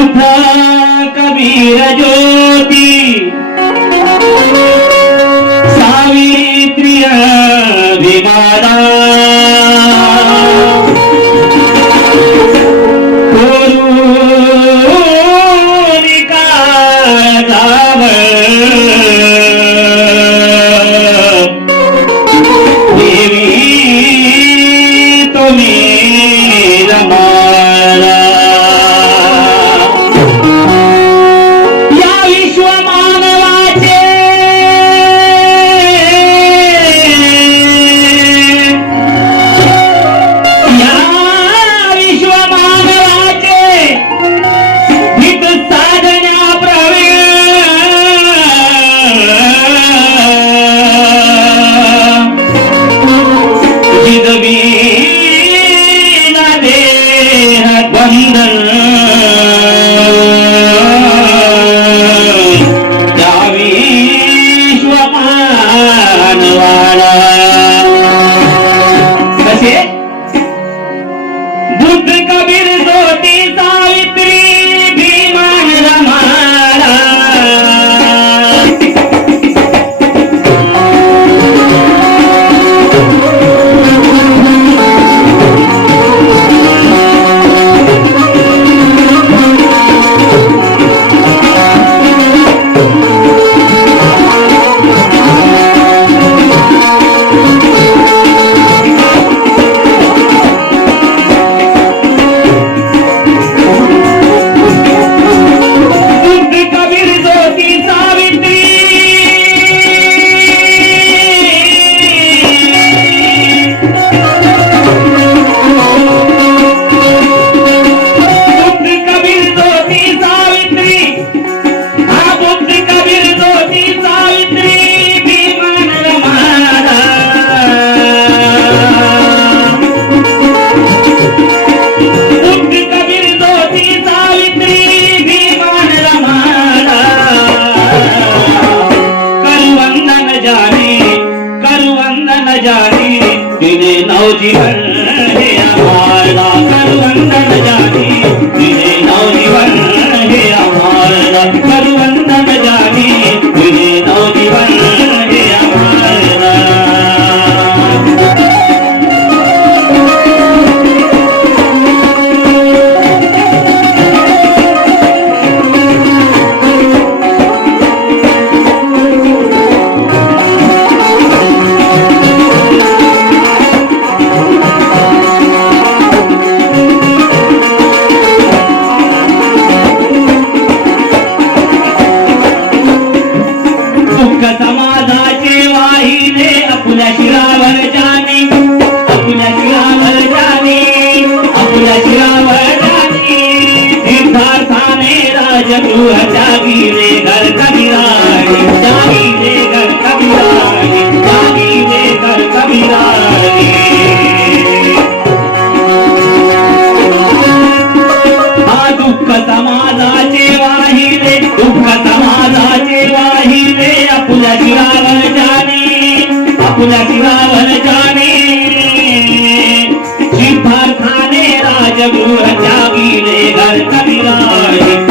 बुद्ध कबीर ज्योती Yeah. Rajgriha जागिले घर कबिराणे जागिले घर कबिराणे जागिले घर कबिराणे हा दुःख समाजाचे वाहिले दुःख समाजाचे वाहिले आपल्या शिरावर जाणे आपल्या शिरावर जाणे सिद्धार्थाने राजगृह त्यागिले घर कबिराणे